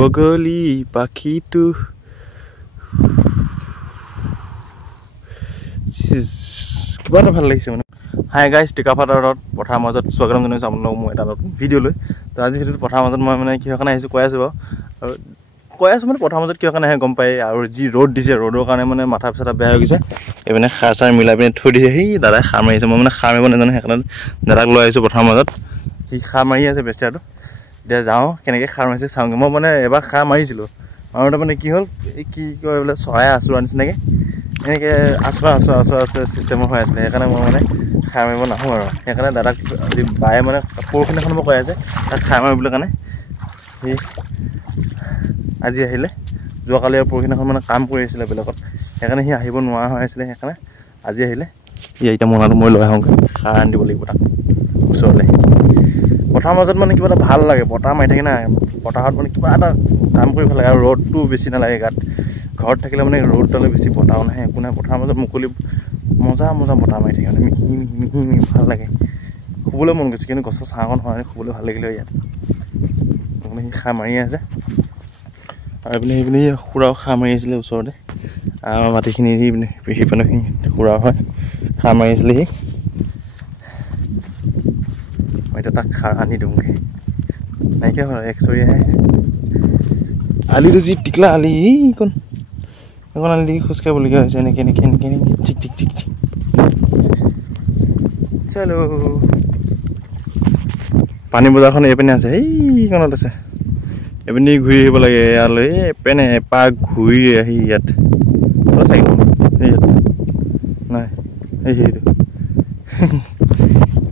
বগলী পাখিটো কিবা এটা ভাল লাগিছে মানে। হাই গাইজ, টিকাফাটাৰত পথাৰ মাজত স্বাগতম জনাইছোঁ আপোনালোকক মই এটা নতুন ভিডিঅ' লৈ। তো আজি ভিডিঅ'টো পথাৰ মাজত মই মানে কিহৰ কাৰণে আহিছোঁ কৈ আছোঁ বাৰু। আৰু কৈ আছোঁ মানে পথাৰ মাজত কিহৰ কাৰণে আহে গম পায়। আৰু যি ৰ'দ দিছে, ৰ'দৰ কাৰণে মানে মাথা চাথা বেয়া হৈ গৈছে। এইপিনে সাৰ চাৰ মিলাই পিনে থৈ দিছে। সেই দাদাই সাৰ মাৰি আছে, মই মানে সাৰ মাৰিব নাজানো, সেইকাৰণে দাদাক লৈ আহিছোঁ পথাৰ মাজত। সি সাৰ মাৰি আছে বেষ্টাৰটো। এতিয়া যাওঁ কেনেকৈ সাৰ মাৰিছে চাওঁগৈ। মই মানে এবাৰ সাৰ মাৰিছিলোঁ, মাৰোঁতে মানে কি হ'ল, এই কি কয় বোলে চৰাই আঁচোৰা নিচিনাকৈ এনেকৈ আঁচোৰা চিষ্টেমৰ হৈ আছিলে। সেইকাৰণে মই মানে সাৰ মাৰিব নাহোঁ আৰু। সেইকাৰণে দাদাক আজি বায়ে মানে পৰহি দিনাখন মই কৈ আছে তাক সাৰ মাৰিবলৈ কাৰণে। সি আজি আহিলে, যোৱাকালি আৰু পৰহি দিনাখন মানে কাম কৰি আছিলে বেলেগত, সেইকাৰণে সি আহিব নোৱাৰা হৈ আছিলে। সেইকাৰণে আজি আহিলে। এতিয়া মনাটো মই লৈ আহোঁগৈ, সাৰ আনি দিব লাগিব তাক ওচৰলৈ। পথাৰৰ মাজত মানে কিবা এটা ভাল লাগে, বতাহ মাৰি থাকে না, বতাহত মানে কিবা এটা কাম কৰি ভাল লাগে। আৰু ৰ'দটো বেছি নালাগে গাত। ঘৰত থাকিলে মানে ৰ'দডালে বেছি, বতাহ নাহে, একো নাই। পথাৰৰ মাজত মুকলি মজা বতাহ মাৰি থাকে মানে, মিহি ভাল লাগে। শুবলৈ মন গৈছে, কিন্তু গছৰ ছাঁখন হয় শুবলৈ ভাল লাগিলে ইয়াত। মানে সি সাৰ মাৰি আছে, আৰু এইপিনে সেইপিনে খুৰাও সাৰ মাৰি আছিলে ওচৰতে। আমাৰ মাটিখিনি সিপিনেখিনি খুৰা হয়, সাৰ মাৰি আছিলে সি। মই এতিয়া তাক সাৰ আনি দিওঁগৈ। নাইকিয়া হ'ল একচৰি আহে। আলিটো যি টিকলা আলি, এইকণ আলি দি খোজকাঢ়িবলগীয়া হৈছে এনেকৈ চিক চলো। পানী বজাৰখন এইপিনে আছে, সেইখনত আছে। এইপিনে ঘূৰি আহিব লাগে ইয়ালৈ, এইপিনে এপাক ঘূৰি আহি ইয়াত চাগে নাই, সেইটো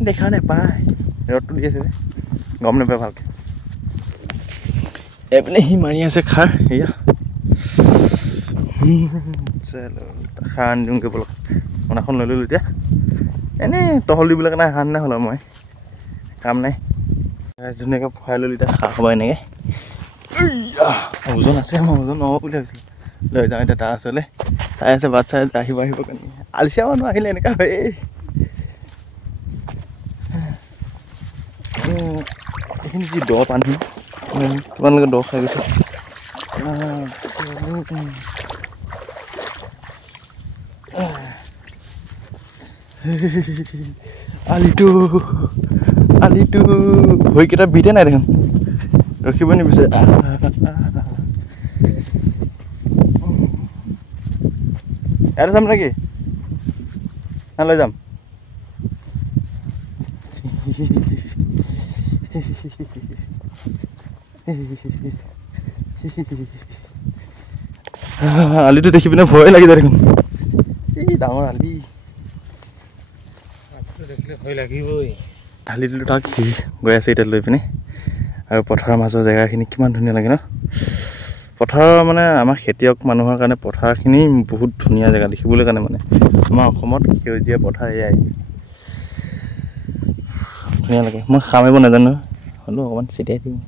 দেখা নাপায়, ৰ'দটো দি আছে যে গম নাপায় ভালকৈ। এইপিনে সি মাৰি আছে খাৰ, সেয়া চলো খাৰ আনি দিওঁগৈ বলক। মনাখন লৈ ল'লোঁ এতিয়া। এনেই টহল দিবলৈ কাৰণে অহা নিচিনা হ'ল আৰু মই, কাম নাই। ধুনীয়াকৈ ভৰাই ল'লোঁ এতিয়া খাৰ খাব এনেকৈ। ওজন আছে, মই ওজন নহ'ব বুলি ভাবিছিলোঁ। লৈ যাওঁ এতিয়া তাৰ ওচৰলৈ, চাই আছে বাট চাই আছে, আহিব কাৰণে। আলিচিয়া মানুহ আহিলে এনেকুৱা হয়। এইখিনি যি দ পানী, কিমানলৈকে দ খাই গৈছে। আলিটো ভৰিকেইটা বিতে নাই দেখোন, ৰখিব নিবিচাৰে। ইয়াতে যাম নেকি? লৈ যাম। আলিটো দেখি পিনে ভয় লাগি যায় দেখোন, ডাঙৰ আলি। ভয় লাগিবই। আলিটো তাক গৈ আছে এতিয়া লৈ পিনে। আৰু পথাৰৰ মাজৰ জেগাখিনি কিমান ধুনীয়া লাগে ন। পথাৰৰ মানে আমাৰ খেতিয়ক মানুহৰ কাৰণে পথাৰখিনি বহুত ধুনীয়া জেগা দেখিবলৈ কাৰণে। মানে আমাৰ অসমত সেউজীয়া পথাৰ এয়াই ধুনীয়া লাগে। মই সাৰ মাৰিব নাজানো, হ'লেও অকণমান ছিটিয়াই দিওঁ।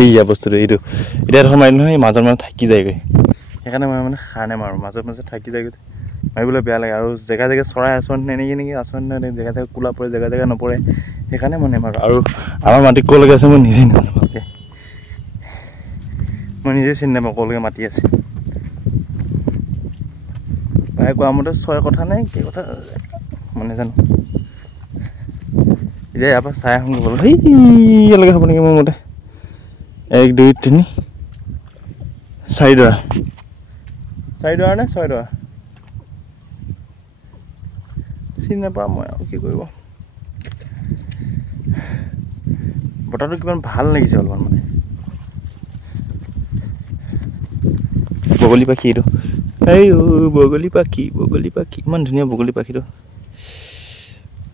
এইয়া বস্তুটো এইটো এতিয়া ধৰ মাৰিলোঁ নহয়, মাজত মানে থাকি যায়গৈ। সেইকাৰণে মই মানে সাৰ নামাৰোঁ, মাজে থাকি যায়গৈ, মাৰিবলৈ বেয়া লাগে। আৰু জেগা চৰাই আচৰণ এনেকৈ আচৰণ জেগা কোলা পৰে, জেগা নপৰে, সেইকাৰণে মই নামাৰোঁ। আৰু আমাৰ মাটি ক'লৈকে আছে মই নিজেই নাজানো ভালকৈ, মই নিজে চিনি নাপাওঁ ক'লৈকে মাটি আছে। প্ৰায় কোৱা মতে 6 কথা নে কি কথা মই নাজানো। এতিয়া ইয়াৰ পৰা চাই আহোঁগৈ বোলো, ইয়ালৈকে হ'ব নেকি মোৰ মতে। 1 2 3 4 ডৰা নে 6 ডৰা চিনি নাপাওঁ মই, আৰু কি কৰিব। বতৰটো কিমান ভাল লাগিছে অলপমান মানে। বগলী পাখি এইটো, বগলী পাখি ইমান ধুনীয়া। বগলী পাখিটো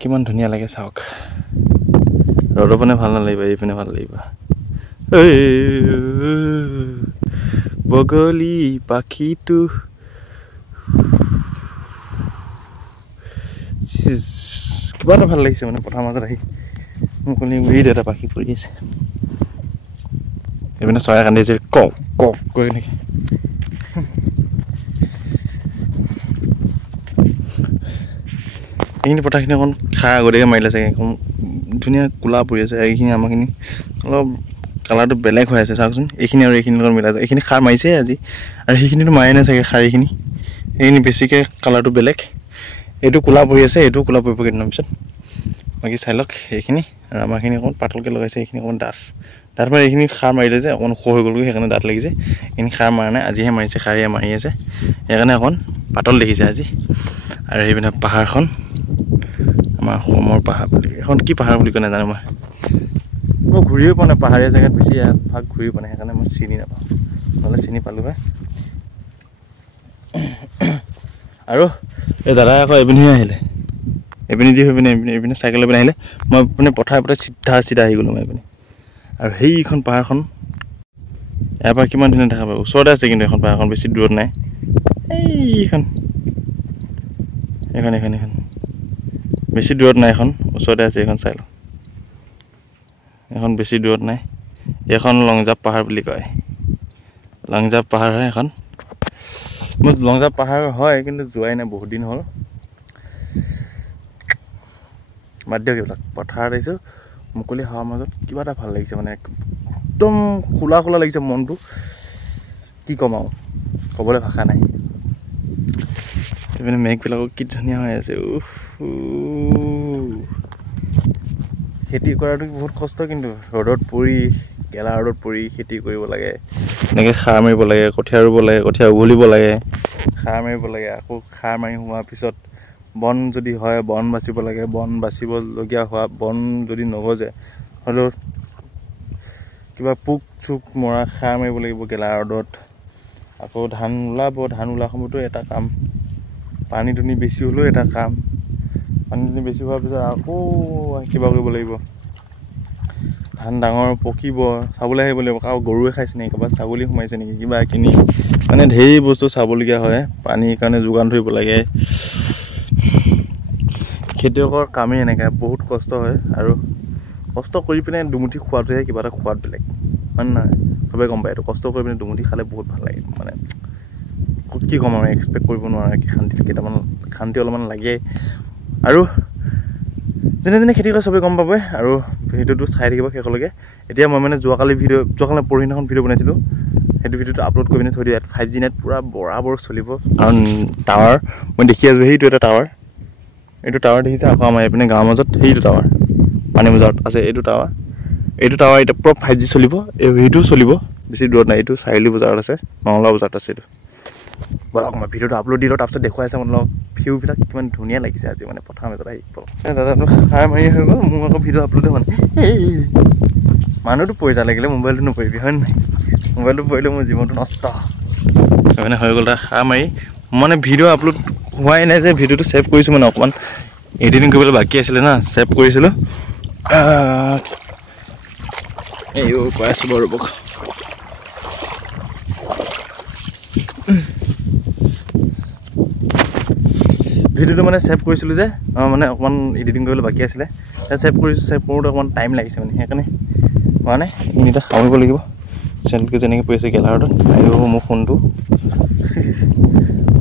কিমান ধুনীয়া লাগে চাওক। ৰ'দৰ পিনে ভাল নালাগিব, এইপিনে ভাল লাগিব। বগলী পাখিটো কিবা এটা ভাল লাগিছে মানে পথাৰৰ মাজত আহি। মুকলি গুৰিত এটা পাখি পৰি আছে, এইপিনে চৰাই কান্দি আছে কক কৰি নেকি। এইখিনি পথাৰখিনি অকণ খাৰ আগতীয়াকৈ মাৰিলে চাগে, অকণ ধুনীয়া কোলা পৰি আছে এইখিনি আমাৰখিনি অলপ কালাৰটো বেলেগ হৈ আছে চাওকচোন এইখিনি আৰু এইখিনিৰ লগত মিলাই এইখিনি সাৰ মাৰিছে আজি আৰু সেইখিনিতো মাৰে নাই চাগে সাৰ এইখিনি বেছিকৈ কালাৰটো বেলেগ এইটো কোলা পৰি আছে এইটো কোলা পৰিব কেইদিনৰ পিছত বাকী চাই লওক এইখিনি আৰু আমাৰখিনি অকণমান পাতলকৈ লগাইছে এইখিনি অকণমান ডাঠ পৰা এইখিনি সাৰ মাৰিলে যে অকণমান ওখ হৈ গ'লগৈ সেইকাৰণে ডাঠ লাগিছে এইখিনি সাৰ মাৰা নাই আজিহে মাৰিছে সাৰিয়ে মাৰি আছে সেইকাৰণে অকণমান পাতল দেখিছে আজি আৰু সেইপিনে পাহাৰখন আমাৰ অসমৰ পাহাৰ বুলি এখন কি পাহাৰ বুলি কয় নাজানো মই ঘূৰিয়ে পোৱা নাই পাহাৰীয়া জেগাত বেছি ভাগ ঘূৰি পোৱা নাই সেইকাৰণে মই চিনি নাপাওঁ নহ'লে চিনি পালোঁ হয় আৰু এই দাদাই আকৌ এইপিনেহে আহিলে এইপিনে দি হৈ পিনে এইপিনে চাইকেল লৈ পিনে আহিলে মই মানে পথাৰে চিধা আহি গ'লোঁ মই এইপিনে আৰু সেইখন পাহাৰখন ইয়াৰ পৰা কিমান ধুনীয়া দেখা পাব ওচৰতে আছে কিন্তু এখন পাহাৰখন বেছি দূৰত নাই এইখন বেছি দূৰত নাই এখন ওচৰতে আছে এইখন চাই লওক এখন বেছি দূৰত নাই এইখন লংজাপ পাহাৰ বুলি কয় লংজাপ পাহাৰ হয় এখন মোৰ লংজাপ পাহাৰ হয় কিন্তু যোৱাই নাই বহুত দিন হ'ল বাদ দিয়ক এইবিলাক পথাৰত আহিছোঁ মুকলি হাৱাৰ মাজত কিবা এটা ভাল লাগিছে মানে একদম খোলা লাগিছে মনটো কি ক'ম আৰু ক'বলৈ ভাষা নাই এইপিনে মেঘবিলাকো কি ধুনীয়া হৈ আছে খেতি কৰাটো বহুত কষ্ট কিন্তু ৰ'দত পৰি গেলা ৰ'দত পৰি খেতি কৰিব লাগে এনেকৈ সাৰ মাৰিব লাগে কঠীয়া ৰুব লাগে কঠীয়া উঘলিব লাগে সাৰ মাৰিব লাগে আকৌ সাৰ মাৰি হোৱাৰ পিছত বন যদি হয় বন বাচিব লাগে বন বাচিবলগীয়া হোৱা বন যদি নগজে হ'লেও কিবা পোক চোক মৰা সাৰ মাৰিব লাগিব গেলা ৰ'দত আকৌ ধান ওলোৱা সময়তো এটা কাম পানী দুনি বেছি হ'লেও এটা কাম পানী দুনি বেছি হোৱাৰ পিছত আকৌ কিবা কৰিব লাগিব ধান ডাঙৰ পকিব চাবলৈ আহিব লাগিব কাৰো গৰুৱে খাইছে নেকি ক'ৰবাত ছাগলী সোমাইছে নেকি কিবা কিনি মানে ঢেৰ বস্তু চাবলগীয়া হয় পানীৰ কাৰণে যোগান ধৰিব লাগে খেতিয়কৰ কামেই এনেকৈ বহুত কষ্ট হয় আৰু কষ্ট কৰি পিনে দুমুঠি খোৱাটোহে কিবা এটা খোৱাত বেলেগ হয় নহয় চবেই গম পায় এইটো কষ্ট কৰি পিনে দুমুঠি খালে বহুত ভাল লাগে মানে কি ক'ম আৰু এক্সপেক্ট কৰিব নোৱাৰে কি শান্তি অলপমান লাগে আৰু যেনে খেতি কৰে চবেই গম পাবই আৰু ভিডিঅ'টো চাই থাকিব শেষলৈকে এতিয়া মই মানে যোৱাকালি পৰহিদিনাখন ভিডিঅ' বনাইছিলোঁ সেইটো ভিডিঅ'টো আপলোড কৰি পিনে থৈ দিওঁ ইয়াত 5G নেট পূৰা বৰাবৰ চলিব কাৰণ টাৱাৰ মই দেখি আছোঁ সেইটো এটা টাৱাৰ এইটো টাৱাৰ দেখিছে আকৌ আমাৰ এইপিনে গাঁৱৰ মাজত সেইটো টাৱাৰ পানী বজাৰত আছে এইটো টাৱাৰ এতিয়া পূৰা 5G চলিব সেইটো চলিব বেছি দূৰত নাই এইটো চাৰিআলি বজাৰত আছে মঙলা বজাৰত আছে এইটো বলক মই ভিডিঅ'টো আপলোড দিলোঁ তাৰপিছত দেখুৱাই আছে অলপ ভিউবিলাক কিমান ধুনীয়া লাগিছে আজি মানে পথাৰ মাজত আহি দাদাটো সাৰ মাৰি হৈ গ'ল মোৰ আকৌ ভিডিঅ' আপলোডে হোৱা নাই মানুহটো পইচা লাগিলে মোবাইলটো নপৰিবি হয় নহয় মোবাইলটো পৰিলে মোৰ জীৱনটো নষ্ট মানে হৈ গ'ল তাৰ সাৰ মাৰি মানে ভিডিঅ' আপলোড হোৱাই নাই যে ভিডিঅ'টো ছেভ কৰিছোঁ মানে অকণমান এডিটিং কৰিবলৈ বাকী আছিলে না ছেভ কৰিছিলোঁ কৈ আছোঁ বাৰু ৰ'বক ভিডিঅ'টো মানে ছেভ কৰিছিলোঁ যে মানে অকণমান এডিটিং কৰিবলৈ বাকী আছিলে ছেভ কৰোঁতে অকণমান টাইম লাগিছে মানে সেইকাৰণে হোৱা নাই এইখিনিতে সামৰিব লাগিব চেনেলকৈ যেনেকৈ পৰি আছে গেলাৰটোত আৰু মোৰ ফোনটো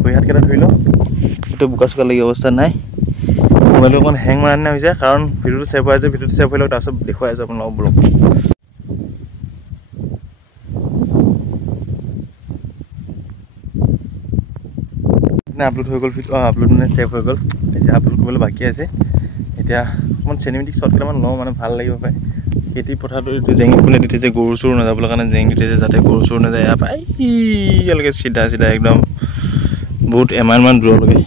ভৰি হাতকেইটা ধৰি লওঁ গোটেই বোকা চোকা লাগি অৱস্থা নাই মোবাইলটো অকণমান হেং মাৰা নিচিনা হৈছে কাৰণ ভিডিঅ'টো ছেভ হৈ আছে ভিডিঅ'টো ছেভ হৈ লওক তাৰপিছত দেখুৱাই আছোঁ আপোনালোকক ব্লগ আপলোড হৈ গ'ল আপলোড মানে ছেভ হৈ গ'ল এতিয়া আপলোড কৰিবলৈ বাকী আছে এতিয়া অকণমান চিনেমেটিক শ্বট কেইটামান লওঁ মানে ভাল লাগিব পাৰে খেতি পথাৰটো এইটো জেঙি কোনে দি থৈছে গৰু চৰু নাযাবলৈ কাৰণে জেঙি দি থৈছে যাতে গৰু চৰু নাযায় ইয়াৰ পৰা ইয়ালৈকে চিধা একদম বহুত এমাইলমান দূৰলৈকে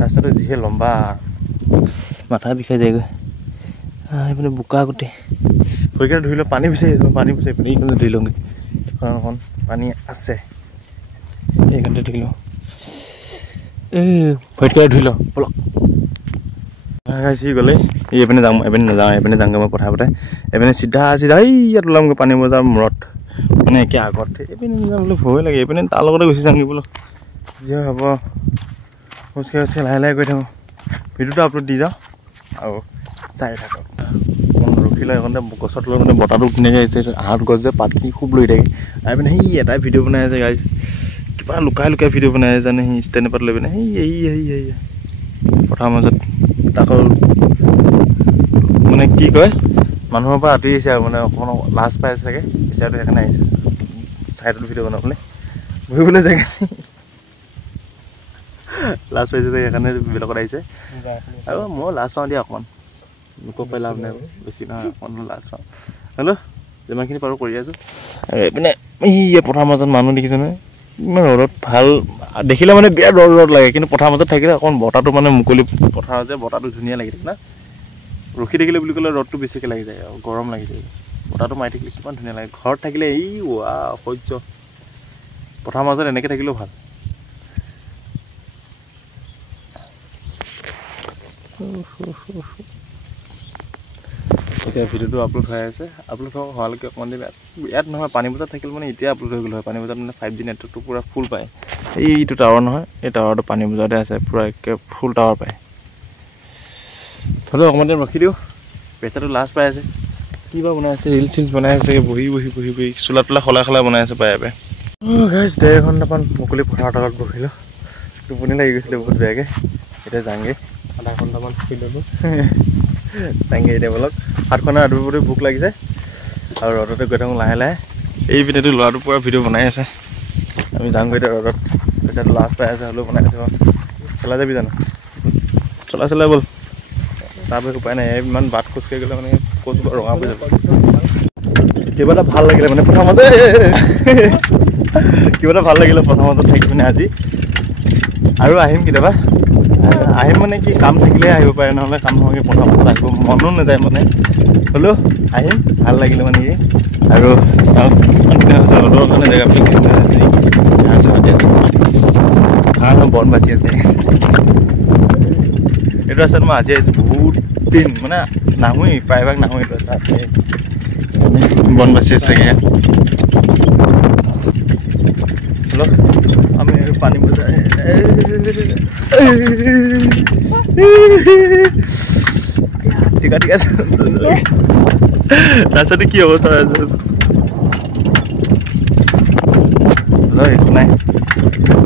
ৰাস্তাটো যিহে লম্বা মাথা বিষাই যায়গৈ এইপিনে বোকা গোটেই ভৰিকেইটা ধুই লওঁ পানী বিচাৰি পিনে এইখনতে ধুই লওঁগৈ এখন পানী আছে এইখনতে ধুই লওঁ ভৰিকেইটা ধুই লওঁ বলক সি গ'লে এইপিনে যাম এইপিনে নাযাওঁ এইপিনে যাওঁগৈ মই পথাৰ এইপিনে চিধা ইয়াত ওলামগৈ পানী বজাৰ মূৰত মানে একে আগত এইপিনে যাবলৈ ভয় লাগে এইপিনে তাৰ লগতে গুচি যামগৈ বোলো যি হ'ব খোজকাঢ়ি লাহে গৈ থাকোঁ ভিডিঅ'টো আপলোড দি যাওঁ আৰু চাই থাকক ৰখি লয় এইখনতে গছৰ তলত মানে বতাহটো ধুনীয়াকৈ আহিছে আহঁত গছ যে পাতখিনি খুব লৈ থাকে এইপিনে সেই এটাই ভিডিঅ' বনাই আছে গাইজ কিবা লুকাই ভিডিঅ' বনাই জানে সি ষ্টেণ্ড পাত লৈ পিনে সেই পথাৰ মাজত তাকো মানে কি কয় মানুহৰ পৰা আঁতৰি আহিছে আৰু মানে অকণমান লাজ পাই চাগে পিছাটো সেইকাৰণে আহিছে চাইডত ভিডিঅ' বনাবলৈ বহিবলৈ জেগা লাজ পাইছে চাগে সেইকাৰণে বেলেগত আহিছে আৰু মই লাজ পাওঁ দিয়া অকণমান লোকক পাই লাভ নাই বেছি নহয় অকণমান লাজ পাওঁ হেল্ল' যিমানখিনি পাৰোঁ কৰি আছোঁ আৰু এইপিনে পথাৰ মাজত মানুহ দেখিছে নহয় ইমান ৰ'দত ভাল দেখিলে মানে বিৰাট ৰ'দ লাগে কিন্তু পথাৰ মাজত থাকিলে অকণ বতাহটো মানে মুকলি পথাৰত যে বতাহটো ধুনীয়া লাগি থাকে না ৰখি থাকিলে বুলি ক'লে ৰ'দটো বেছিকৈ লাগি যায় আৰু গৰম লাগি যায় বতাহটো মাৰি থাকিলে কিমান ধুনীয়া লাগে ঘৰত থাকিলে সহ্য পথাৰ মাজত এনেকৈ থাকিলেও ভাল এতিয়া ভিডিঅ'টো আপলোড হৈ আছে আপলোড হোৱালৈকে অকণমান দেৰি ইয়াত নহয় পানী বজাৰত থাকিলে মানে এতিয়া আপলোড হৈ গ'ল হয় পানী বজাৰত মানে 5G নেটৱৰ্কটো পূৰা ফুল পায় এইটো টাৱাৰ নহয় এই টাৱাৰটো পানী বজাৰতে আছে পূৰা একে ফুল টাৱাৰ পায় হ'লেও অকণমান টাইম ৰখি দিওঁ বেচাটো লাজ পাই আছে কিবা বনাই আছে ৰিলচ চিলচ বনাই আছে বহি চোলা তোলা সলাই বনাই আছে পাই পাই গাইজ 1.5 ঘণ্টামান মুকলি পথাৰৰ তলত বহিলোঁ টোপনি লাগি গৈছিলে বহুত বেয়াকৈ এতিয়া যাংগে আধা ঘণ্টামান শুই ল'লোঁ যাংগে এতিয়া বলক ভাতখনে ৰাতিপুৱা ভোক লাগিছে আৰু ৰ'দতে গৈ থাকোঁ লাহে লাহে এই পিনেটো ল'ৰাটো পূৰা ভিডিঅ' বনাই আছে আমি যামগৈ এতিয়া ৰ'দত বেচাটো লাজ পাই আছে হ'লেও বনাই আছে চলাই যাবি জানো চলাই ব'ল তাৰপিছত উপায় নাই ইমান বাট খোজকাঢ়ি গ'লে মানে ক'তো ৰঙা হৈ যাব কিবা এটা ভাল লাগিলে মানে প্ৰথমতে থাকি পিনে আজি আৰু আহিম কেতিয়াবা আহিম মানে কি কাম থাকিলেহে আহিব পাৰে নহ'লে কাম নোহোৱাকৈ প্ৰথমত আহিব মনো নাযায় মানে হ'লেও আহিম ভাল লাগিলে মানে কি আৰু ৰ'দৰ কাৰণে জেগাবিলাক বন বাচি আছে এইটো ৰাস্তাত মই আজি আহিছোঁ বহুত দিন মানে নাহোৱেই প্ৰায়ভাগ নাহোৱেই এইটো ৰাস্তাত বন বাচি আছেগৈ হেল্ল' আমি পানী বজাৰ ঠিক আছে ৰাস্তাটো কি অৱস্থা আছে একো নাই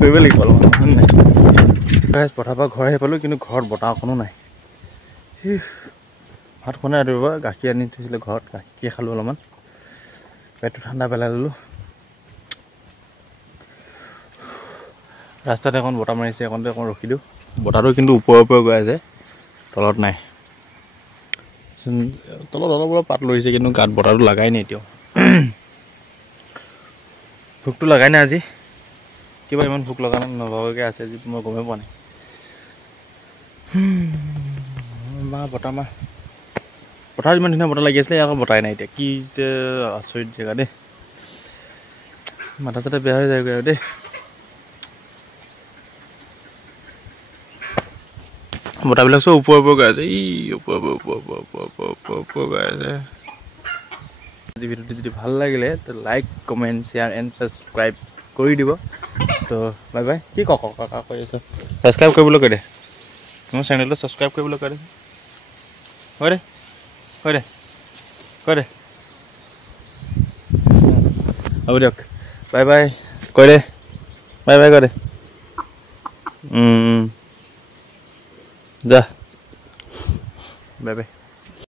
কৰিব লাগিব অলপমান নাই পথাৰৰ পৰা ঘৰ আহি পালোঁ কিন্তু ঘৰত বতাহ অকণো নাই ভাত খোৱা নাই ৰাতিপুৱা গাখীৰ আনি থৈছিলে ঘৰত গাখীৰ খালোঁ অলপমান পেটটো ঠাণ্ডা পেলাই ল'লোঁ ৰাস্তাতে অকণ বতাহ মাৰিছে অকণতে অকণ ৰখি দিওঁ বতাহটো কিন্তু ওপৰে গৈ আছে তলত নাই তলত অলপ পাত লৰিছে কিন্তু গাত বতাহটো লগাই নাই এতিয়াও ভোকটো লগাই নাই আজি কিবা ইমান ভোক লগা নলগাকৈ আছে আজি মই গমেই পোৱা নাই পথাৰত ইমান ধুনীয়া বতাহ লাগি আছিলে আকৌ বতাহ নাই এতিয়া কি যে আচৰিত জেগা দেই মাথা চাথা বেয়া হৈ যায়গৈ আৰু দেই বতাহবিলাক চব ওপৰে গৈ আছে ওপৰ গৈ আছে আজি ভিডিঅ'টো যদি ভাল লাগিলে তো like comment share and subscribe কৰি দিব তো বাই বাই কি কাকা কৈ আছোঁ ছাবস্ক্ৰাইব কৰিবলৈ কৈ দে মোৰ চেনেলটো ছাবস্ক্ৰাইব কৰিবলৈ কৈ দে কৈ দে হ'ব দিয়ক বাই বাই কৈ দে বাই কৈ দে যা বাই বাই